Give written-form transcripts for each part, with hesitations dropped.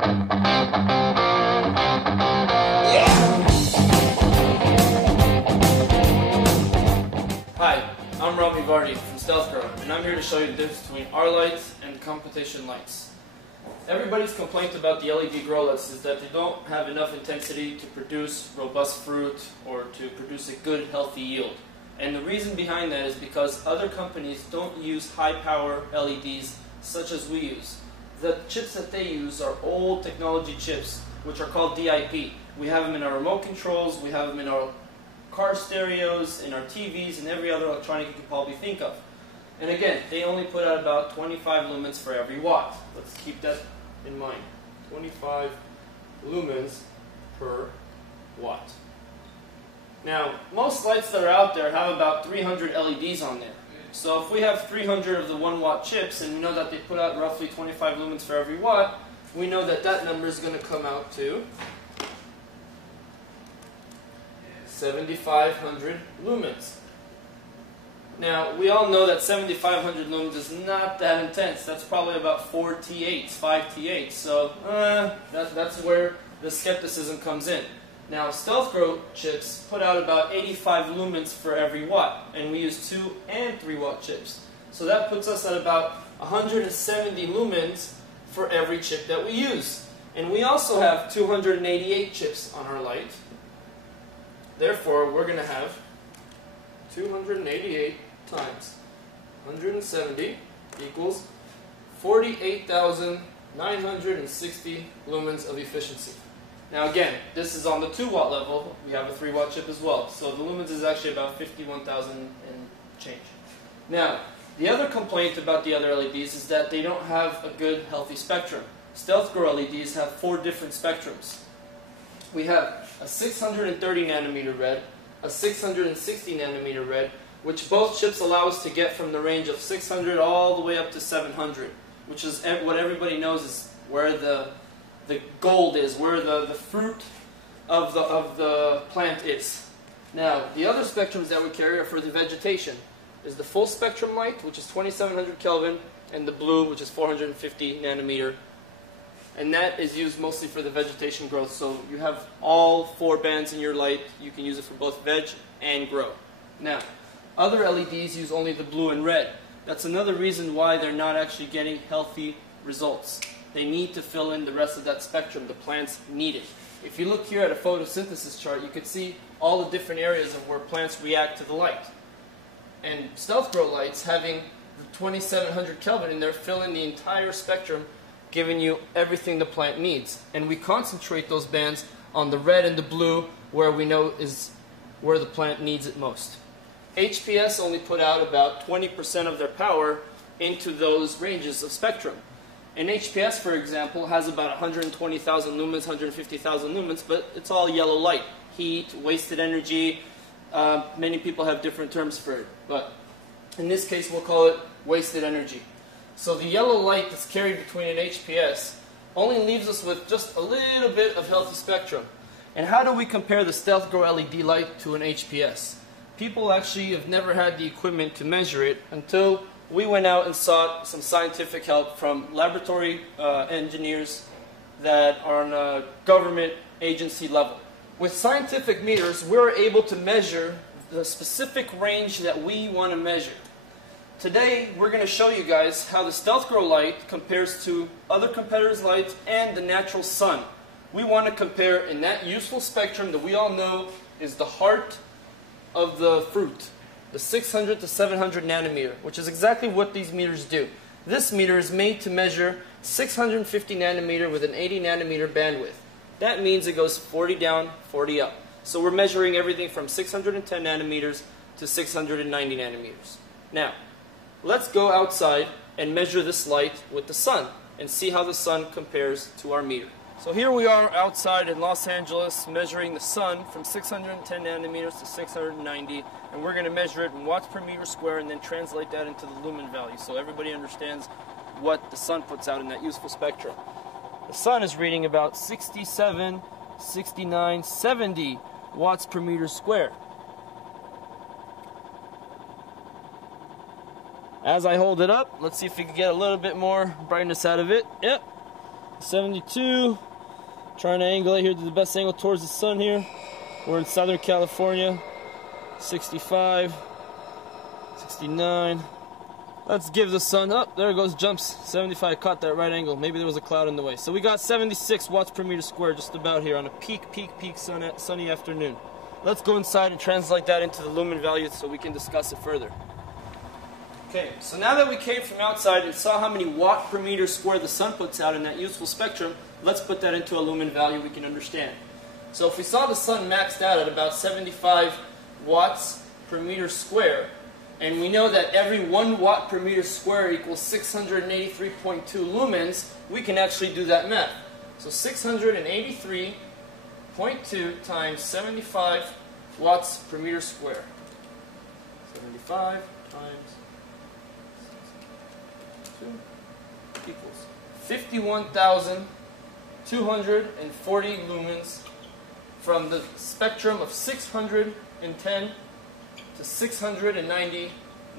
Hi, I'm Rami Vardy from Stealth Grow, and I'm here to show you the difference between our lights and competition lights. Everybody's complaint about the LED grow lights is that they don't have enough intensity to produce robust fruit or to produce a good, healthy yield. And the reason behind that is because other companies don't use high power LEDs such as we use. The chips that they use are old technology chips, which are called DIP. We have them in our remote controls, we have them in our car stereos, in our TVs, and every other electronic you can probably think of. And again, they only put out about 25 lumens for every watt. Let's keep that in mind. 25 lumens per watt. Now, most lights that are out there have about 300 LEDs on there. So if we have 300 of the 1 watt chips, and we know that they put out roughly 25 lumens for every watt, we know that that number is going to come out to 7,500 lumens. Now, we all know that 7,500 lumens is not that intense. That's probably about 4 T8s, 5 T8s. So that's where the skepticism comes in. Now, Stealth Grow chips put out about 85 lumens for every watt, and we use 2 and 3 watt chips. So that puts us at about 170 lumens for every chip that we use. And we also have 288 chips on our light. Therefore, we're going to have 288 times 170 equals 48,960 lumens of efficiency. Now again, this is on the 2 watt level. We have a 3 watt chip as well. So the lumens is actually about 51,000 and change. Now, the other complaint about the other LEDs is that they don't have a good, healthy spectrum. Stealth Grow LEDs have 4 different spectrums. We have a 630 nanometer red, a 660 nanometer red, which both chips allow us to get from the range of 600 all the way up to 700, which is what everybody knows is where the gold is, where the fruit of the plant is. Now, the other spectrums that we carry are for the vegetation. Is the full spectrum light, which is 2700 Kelvin, and the blue, which is 450 nanometer. And that is used mostly for the vegetation growth. So you have all 4 bands in your light. You can use it for both veg and grow. Now, other LEDs use only the blue and red. That's another reason why they're not actually getting healthy results. They need to fill in the rest of that spectrum. The plants need it. If you look here at a photosynthesis chart, you can see all the different areas of where plants react to the light. And Stealth Grow lights, having the 2700 Kelvin in there, fill in the entire spectrum, giving you everything the plant needs. And we concentrate those bands on the red and the blue, where we know is where the plant needs it most. HPS only put out about 20% of their power into those ranges of spectrum. And HPS, for example, has about 120,000 lumens, 150,000 lumens, but it's all yellow light. Heat, wasted energy. Many people have different terms for it, but in this case we'll call it wasted energy. So the yellow light that's carried between an HPS only leaves us with just a little bit of healthy spectrum. And how do we compare the Stealth Grow LED light to an HPS? People actually have never had the equipment to measure it until we went out and sought some scientific help from laboratory engineers that are on a government agency level. With scientific meters, we're able to measure the specific range that we want to measure. Today, we're going to show you guys how the Stealth Grow light compares to other competitors' lights and the natural sun. We want to compare in that useful spectrum that we all know is the heart of the fruit, the 600 to 700 nanometer, which is exactly what these meters do. This meter is made to measure 650 nanometer with an 80 nanometer bandwidth. That means it goes 40 down, 40 up. So we're measuring everything from 610 nanometers to 690 nanometers. Now, let's go outside and measure this light with the sun and see how the sun compares to our meter. So here we are outside in Los Angeles measuring the sun from 610 nanometers to 690, and we're going to measure it in watts per meter square and then translate that into the lumen value so everybody understands what the sun puts out in that useful spectrum. The sun is reading about 67, 69, 70 watts per meter square. As I hold it up, let's see if we can get a little bit more brightness out of it. Yep. 72. Trying to angulate here to the best angle towards the sun here. We're in Southern California. 65. 69. Let's give the sun up. There it goes, jumps. 75, caught that right angle. Maybe there was a cloud in the way. So we got 76 watts per meter square just about here on a peak sunny afternoon. Let's go inside and translate that into the lumen value so we can discuss it further. Okay, so now that we came from outside and saw how many watt per meter square the sun puts out in that useful spectrum, let's put that into a lumen value we can understand. So if we saw the sun maxed out at about 75 watts per meter square, and we know that every 1 watt per meter square equals 683.2 lumens, we can actually do that math. So 683.2 times 75 watts per meter square. 75 times 2 equals 51,240 lumens from the spectrum of 610 to 690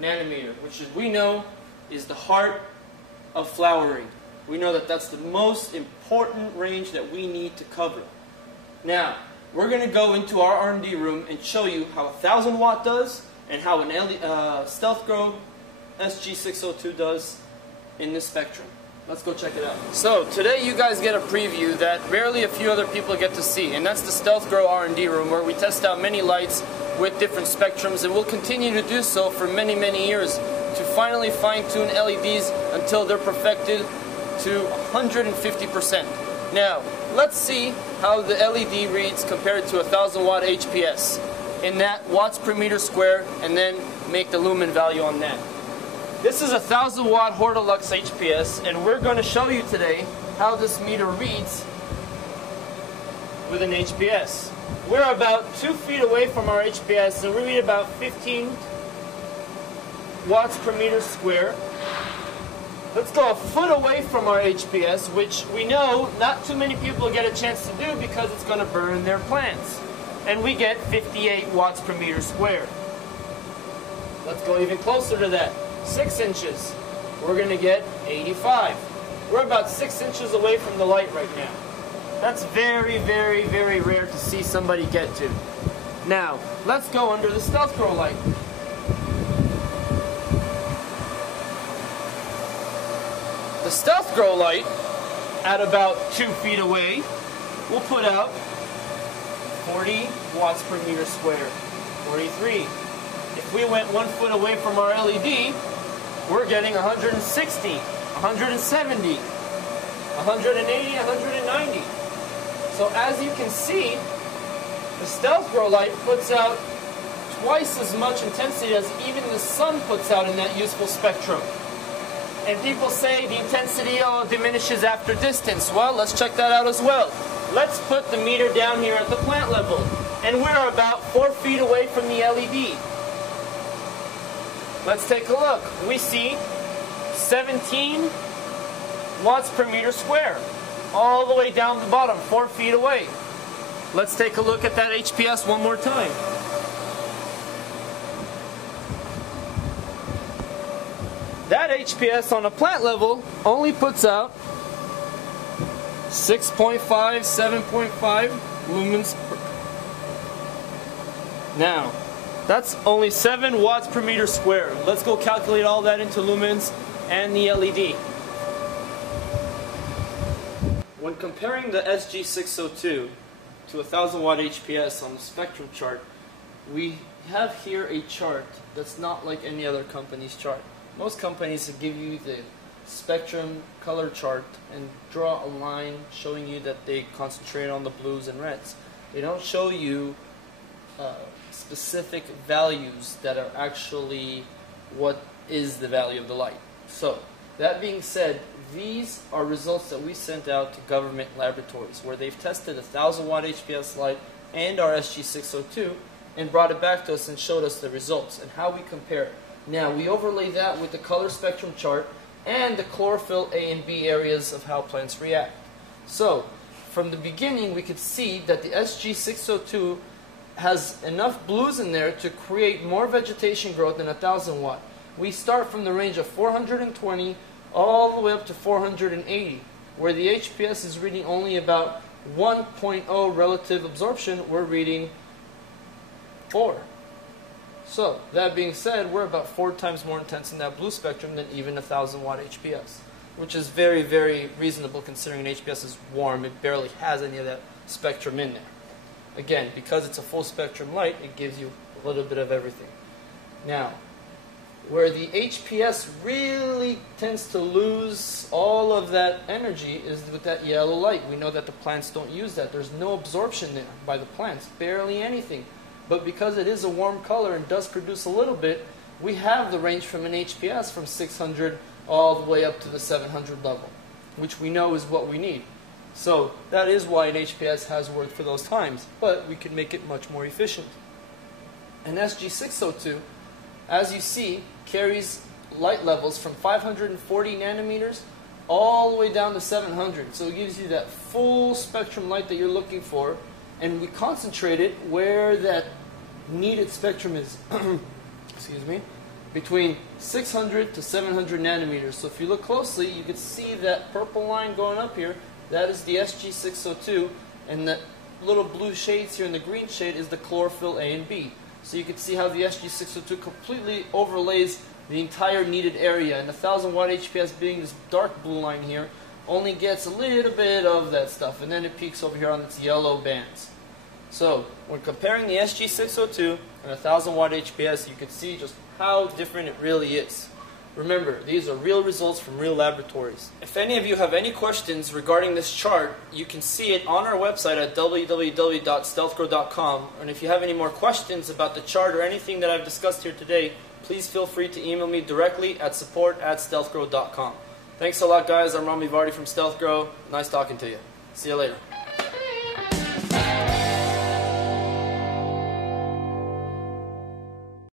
nanometer, which we know is the heart of flowering. We know that that's the most important range that we need to cover. Now, we're going to go into our R&D room and show you how a 1000 watt does and how an Stealth Grow SG602 does in this spectrum. Let's go check it out. So today you guys get a preview that barely a few other people get to see, and that's the Stealth Grow R&D room where we test out many lights with different spectrums, and we'll continue to do so for many, many years to finally fine-tune LEDs until they're perfected to 150%. Now, let's see how the LED reads compared to a 1000 watt HPS in that watts per meter square, and then make the lumen value on that. This is a 1000 watt Hortilux HPS, and we're going to show you today how this meter reads with an HPS. We're about 2 feet away from our HPS, and we read about 15 watts per meter square. Let's go a foot away from our HPS, which we know not too many people get a chance to do because it's going to burn their plants. And we get 58 watts per meter square. Let's go even closer to that. 6 inches. We're going to get 85. We're about 6 inches away from the light right now. That's very, very, very rare to see somebody get to. Now, let's go under the Stealth Grow light. The Stealth Grow light, at about 2 feet away, will put out 40 watts per meter square. 43. If we went 1 foot away from our LED, we're getting 160, 170, 180, 190. So as you can see, the Stealth Grow light puts out twice as much intensity as even the sun puts out in that useful spectrum. And people say the intensity diminishes after distance. Well, let's check that out as well. Let's put the meter down here at the plant level. And we're about 4 feet away from the LED. Let's take a look. We see 17 watts per meter square, all the way down the bottom, 4 feet away. Let's take a look at that HPS one more time. That HPS on a plant level only puts out 6.5, 7.5 lumens per. Now, that's only 7 watts per meter square. Let's go calculate all that into lumens and the LED. When comparing the SG602 to a 1000 watt HPS on the spectrum chart, we have here a chart that's not like any other company's chart. Most companies give you the spectrum color chart and draw a line showing you that they concentrate on the blues and reds. They don't show you specific values that are actually what is the value of the light. So, that being said, these are results that we sent out to government laboratories where they've tested a 1000 watt HPS light and our SG602 and brought it back to us and showed us the results and how we compare it. Now, we overlay that with the color spectrum chart and the chlorophyll A and B areas of how plants react. So, from the beginning, we could see that the SG602 has enough blues in there to create more vegetation growth than a 1000 watt. We start from the range of 420 all the way up to 480. Where the HPS is reading only about 1.0 relative absorption, we're reading 4. So, that being said, we're about 4 times more intense in that blue spectrum than even a 1000 watt HPS, which is very, very reasonable considering an HPS is warm. It barely has any of that spectrum in there. Again, because it's a full spectrum light, it gives you a little bit of everything. Now, where the HPS really tends to lose all of that energy is with that yellow light. We know that the plants don't use that. There's no absorption there by the plants, barely anything. But because it is a warm color and does produce a little bit, we have the range from an HPS from 600 all the way up to the 700 level, which we know is what we need. So that is why an HPS has worked for those times, but we can make it much more efficient. An SG602, as you see, carries light levels from 540 nanometers all the way down to 700. So it gives you that full spectrum light that you're looking for, and we concentrate it where that needed spectrum is, excuse me, between 600 to 700 nanometers. So if you look closely, you can see that purple line going up here. That is the SG602, and the little blue shades here in the green shade is the chlorophyll A and B. So you can see how the SG602 completely overlays the entire needed area, and the 1000 watt HPS being this dark blue line here only gets a little bit of that stuff, and then it peaks over here on its yellow bands. So when comparing the SG602 and a 1000 watt HPS, you can see just how different it really is. Remember, these are real results from real laboratories. If any of you have any questions regarding this chart, you can see it on our website at www.stealthgrow.com. And if you have any more questions about the chart or anything that I've discussed here today, please feel free to email me directly at support@stealthgrow.com. Thanks a lot, guys. I'm Rami Vardi from StealthGrow. Nice talking to you. See you later.